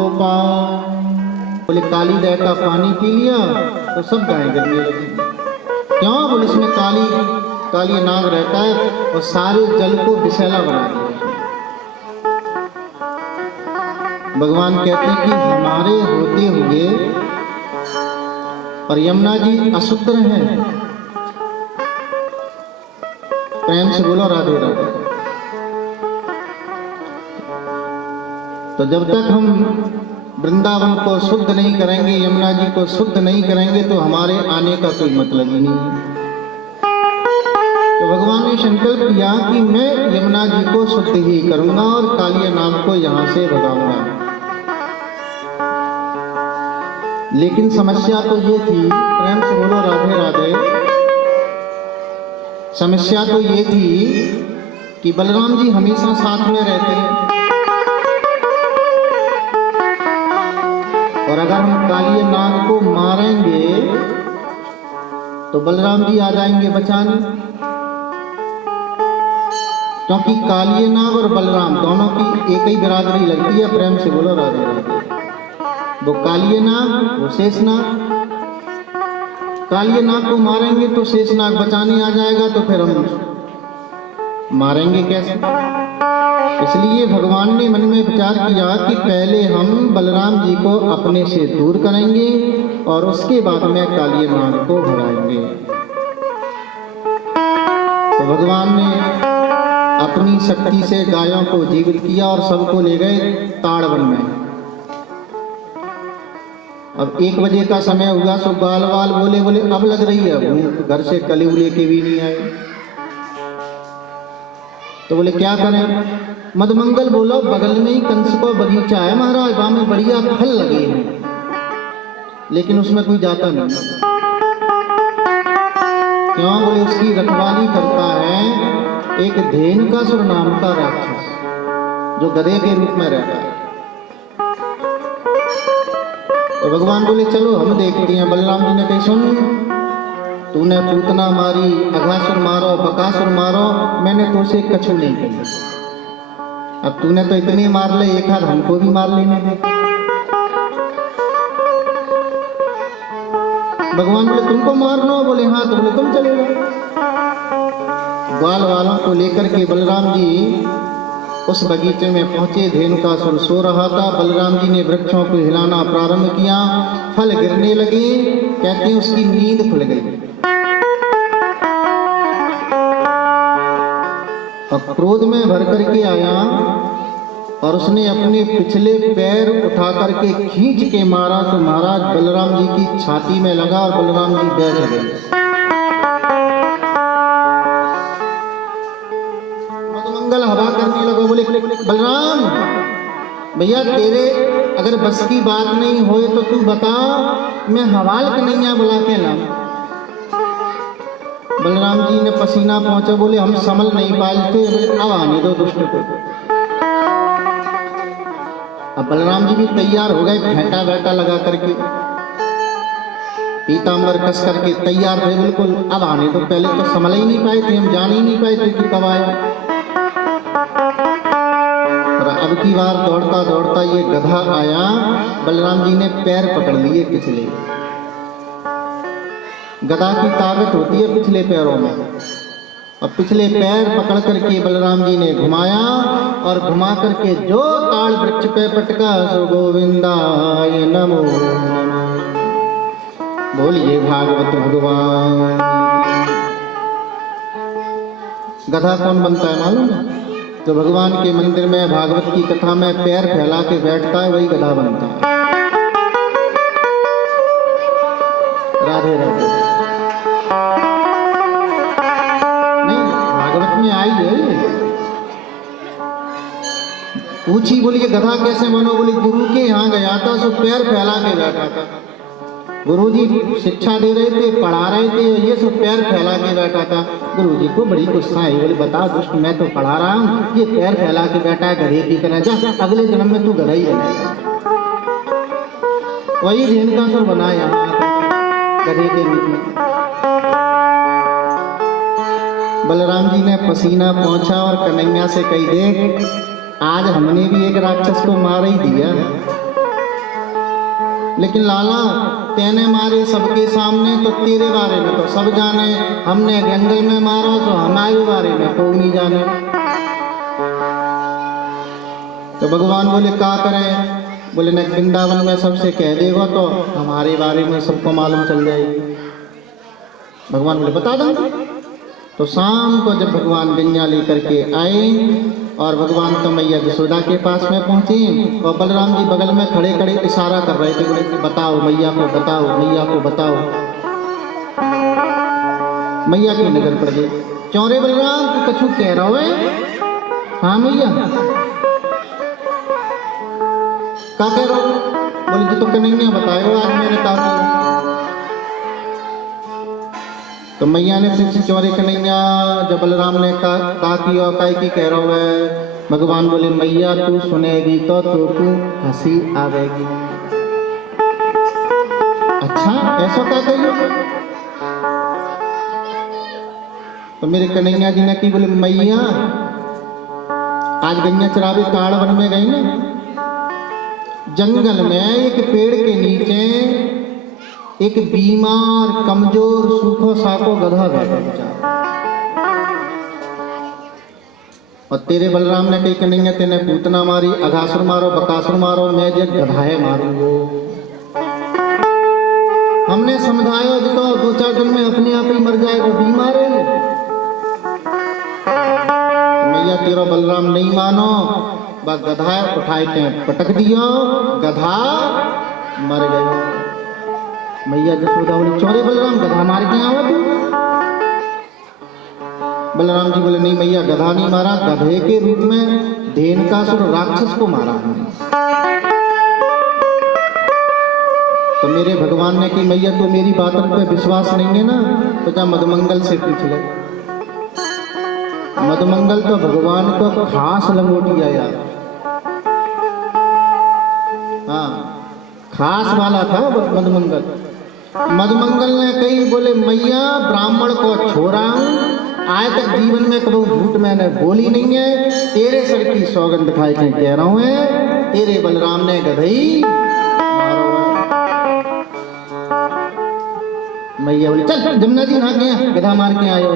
गोपाल। बोले काली दह का पानी पी लिया तो सब गायें गिरने लगी। क्यों? बोले इसमें काली नाग रहता है और सारे जल को विषैला बना दिया। भगवान कहते हैं कि हमारे होते हुए और यमुना जी अशुद्ध हैं। प्रेम से बोलो राधे राधे। तो जब तक हम वृंदावन को शुद्ध नहीं करेंगे, यमुना जी को शुद्ध नहीं करेंगे, तो हमारे आने का कोई मतलब ही नहीं है। तो भगवान ने संकल्प किया कि मैं यमुना जी को शुद्ध ही करूंगा और कालिया नाग को यहां से भगाऊंगा। लेकिन समस्या तो ये थी, प्रेम से बोलो राधे राधे, समस्या तो ये थी कि बलराम जी हमेशा साथ में रहते हैं और अगर हम कालिया नाग को मारेंगे तो बलराम जी आ जाएंगे बचाने, क्योंकि कालिया नाग और बलराम दोनों की एक ही बिरादरी लगती है। प्रेम से बोलो राधे राधे। वो कालिया नाग, वो शेषनाग। कालिया नाग को मारेंगे तो शेषनाग बचाने आ जाएगा, तो फिर हम मारेंगे कैसे? इसलिए भगवान ने मन में विचार किया कि पहले हम बलराम जी को अपने से दूर करेंगे और उसके बाद में कालिया नाग को भगाएंगे। तो भगवान ने अपनी शक्ति से गायों को जीवित किया और सबको ले गए ताड़वन में। अब 1 बजे का समय हुआ, सो बाल बाल बोले अब लग रही है भूख, घर से कले लेके भी नहीं आए। तो बोले क्या करें? मदमंगल बोलो बगल में ही कंस को बगीचा है महाराज, वहां में बढ़िया फल लगे हैं, लेकिन उसमें कोई जाता नहीं। क्यों? बोले उसकी रखवाली करता है एक धेनुकासुर नाम का राक्षस, जो गधे के रूप में रहता है। तो भगवान बोले चलो हम देखते हैं। बलराम जी ने कही सुन, तूने पूतना मारी, अघासुर मारो, बकासुर मारो, मैंने तो उसे कछु नहीं किया। अब तूने तो इतने मार ले, एक हाथ हमको भी मार लेने दे। भगवान बोले तुमको मारना? बोले हाँ। तो बोले तुम चले जाओ। ग्वाल वालों को लेकर के बलराम जी उस बगीचे में पहुंचे। धेनुकासुर सो रहा था। बलराम जी ने वृक्षों को हिलाना प्रारंभ किया, फल गिरने लगे। कहते हैं उसकी नींद खुल गई और क्रोध में भर करके आया और उसने अपने पिछले पैर उठा करके खींच के मारा। तो महाराज बलराम जी की छाती में लगा और बलराम जी बैठ गए। मदमंगल हवा करने लगा। बोले बलराम भैया तेरे अगर बस की बात नहीं होए तो तू बता, मैं हवाल कन्हैया बुला के लाऊं। बलराम जी ने पसीना पहुंचा। बोले हम संभल नहीं पालते, अब आने दो दुष्ट को। अब बलराम जी भी तैयार हो गए, फेंटा बैठा लगा करके, पीतांबर कस करके तैयार थे बिल्कुल। अब आने दो। पहले तो संभल ही नहीं पाए थे, हम जान ही नहीं पाए थे कि कब आया। और अब की बार दौड़ता दौड़ता ये गधा आया। बलराम जी ने पैर पकड़ लिए पिछले। गधा की ताकत होती है पिछले पैरों में, और पिछले पैर पकड़ करके बलराम जी ने घुमाया और घुमा करके जो ताड़ वृक्ष पे पटका, सो गोविंदाय नमो नमः। बोलिए भागवत भगवान। गधा कौन बनता है मालूम है? तो भगवान के मंदिर में भागवत की कथा में पैर फैला के बैठता है, वही गधा बनता है। राधे राधे। में आई है। पूछी, बोली गधा कैसे बनो? बोली गुरु के यहाँ गया था, सो पैर फैला के बैठा था। गुरुजी शिक्षा दे रहे थे, पढ़ा रहे थे, ये सब पैर फैला के बैठा था। गुरुजी को बड़ी गुस्सा आई। बोले बता दुष्ट, मैं तो पढ़ा रहा हूँ, ये पैर फैला के बैठा है गधे की तरह। जा अगले जन्म में तू गधा ही बनेगा। वही धेनुकासुर बना यहाँ गधे के रूप में। बलराम जी ने पसीना पहुंचा और कन्हैया से कही देख, आज हमने भी एक राक्षस को मार ही दिया। लेकिन लाला तेने मारे सबके सामने तो तेरे बारे में तो सब जाने, हमने जंगल में मारा तो हमारे बारे में कोई नहीं जाने। तो भगवान बोले क्या करें? बोले न वृंदावन में सबसे कह देगा तो हमारे बारे में सबको मालूम चल जाएगी। भगवान बोले बता देंगे। तो शाम को जब भगवान गंगा लेकर के आए और भगवान तो मैया यशोदा के पास में पहुंचे और बलराम जी बगल में खड़े खड़े इशारा कर रहे थे, बोले बताओ मैया को बताओ, मैया को बताओ। मैया की नजर पड़ गई, चौरे बलराम तू कछु कह रहा है? हाँ मैया। क्या कह रहा हो? बोले जी तो कन्हैया बताए आज मैंने कहा किया। तो मैया ने फिर चौरे कन्हैया जब बलराम ने कहा किया काय की कह रहा है? भगवान बोले मैया तू सुनेगी तो तू हंसी आवेगी। अच्छा ऐसा क्या कहिए? तो मेरे कन्हैया जी ने की बोले मैया आज गैया चरावे ताड़ वन में गई ना, जंगल में एक पेड़ के नीचे एक बीमार कमजोर सूखो साको गधा बैठा बेचारा, और तेरे बलराम ने कही कन्हैया तेने पूतना मारी, अघासुर मारो, बकासुर मारो, मैं जब गधाए मारूंगो। हमने समझाया जितो 2-4 दिन में अपने आप ही मर जाएगा, बीमार है। मैया तेरा बलराम नहीं मानो, बस गधा उठाए के पटक दिया, गधा मर गया। मैया यशोदा बोली चौरे बलराम गधा मार के आवा तू? बलराम जी बोले नहीं मैया गधा नहीं मारा, गधे के रूप में धेनुकासुर राक्षस को मारा हमने। तो मेरे भगवान ने कि मैया तो मेरी बातों पे विश्वास नहीं है ना, तो जा मधुमंगल से पूछ ले। मधुमंगल तो भगवान को खास लंगोटी आया, हाँ खास वाला था मधुमंगल। मधुमंगल ने कही बोले मैया ब्राह्मण को छोड़ा आज तक जीवन में कभी झूठ मैंने बोली नहीं है, तेरे सर की सौगंध खाई के कह रहा हूँ है, तेरे बलराम ने गधई मारो। मैया बोली चल जमुना जी नहा गया, गधा मार के आए हो।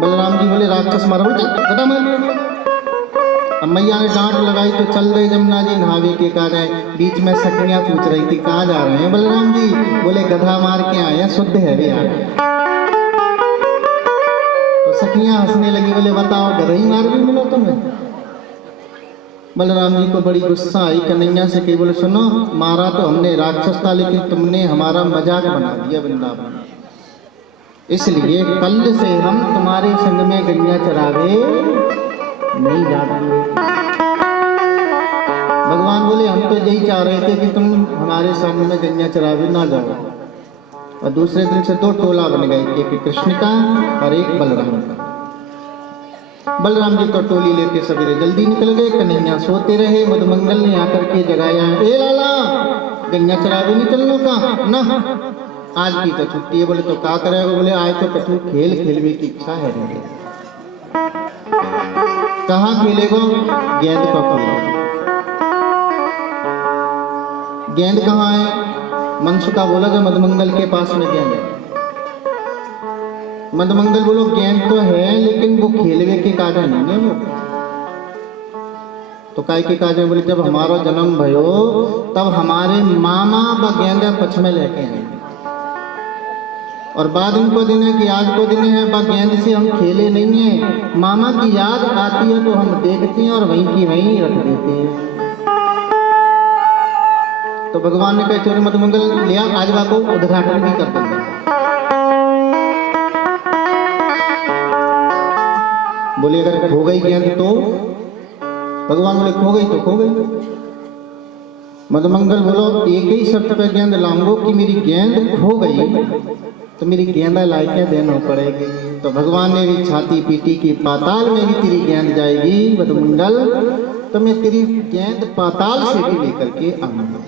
बलराम जी बोले राक्षस मारो, चल गधा मार। अब मैया ने डांट लगाई तो चल रहे जमुना जी नहावे के कारण। बीच में सखियां पूछ रही थी कहाँ जा रहे हैं बलराम जी? बोले गधा मार के आए हैं, शुद्ध है वे आए। तो सखियां हंसने लगी, बोले बताओ गधा ही मार भी मिलो तुम्हें? बलराम जी को बड़ी गुस्सा आई, कन्हैया से कही बोले सुनो मारा तो हमने राक्षस था, लेकिन तुमने हमारा मजाक बना दिया वृंदावन, इसलिए कल से हम तुम्हारे संग में गैया चरावे नहीं जाती। भगवान बोले हम तो यही चाह रहे थे कि तुम हमारे सामने में गैया चरावे ना जाओ। और दूसरे दिन से 2 टोला बन गए, एक कृष्ण का और एक बलराम का। बलराम जी तो टोली लेके सवेरे जल्दी निकल गए, कन्हैया सोते रहे। मधुमंगल ने आकर के जगाया, ए लाला गैया चरावे नहीं चलने का ना, आज की तो छुट्टी है। बोले तो क्या करेगा? बोले आज तो कछु खेल खेलने की इच्छा है। कहाँ खेलेगो? गेंद पकड़ो। गेंद कहाँ है? मनसुका बोला जो मधुमंगल के पास में गेंद है। मधुमंगल बोलो गेंद तो है लेकिन वो खेलवे के काजा नहीं है वो। तो काय के काजा? बोले जब हमारा जन्म भयो तब हमारे मामा व गेंद पछ में लेके आए, और बाद उनको दिन है कि आज को दिन है बा गेंद से हम खेले नहीं है। मामा की याद आती है तो हम देखते हैं और वहीं की वहीं रख देते हैं। तो भगवान ने कहा चोरी मधुमंगल लिया, आज बा को उद्घाटन भी कर देंगे। बोले अगर खो गई गेंद तो? भगवान बोले खो गई तो खो गई। मधुमंगल बोलो एक ही शर्त पे गेंद लाऊंगो कि मेरी गेंद खो गई तो मेरी गेंदा लाइके देना पड़ेगी। तो भगवान ने भी छाती पीटी की पाताल में भी तेरी गेंद जाएगी मधुमंगल, तो मैं तेरी गेंद पाताल से भी लेकर के आऊंगा।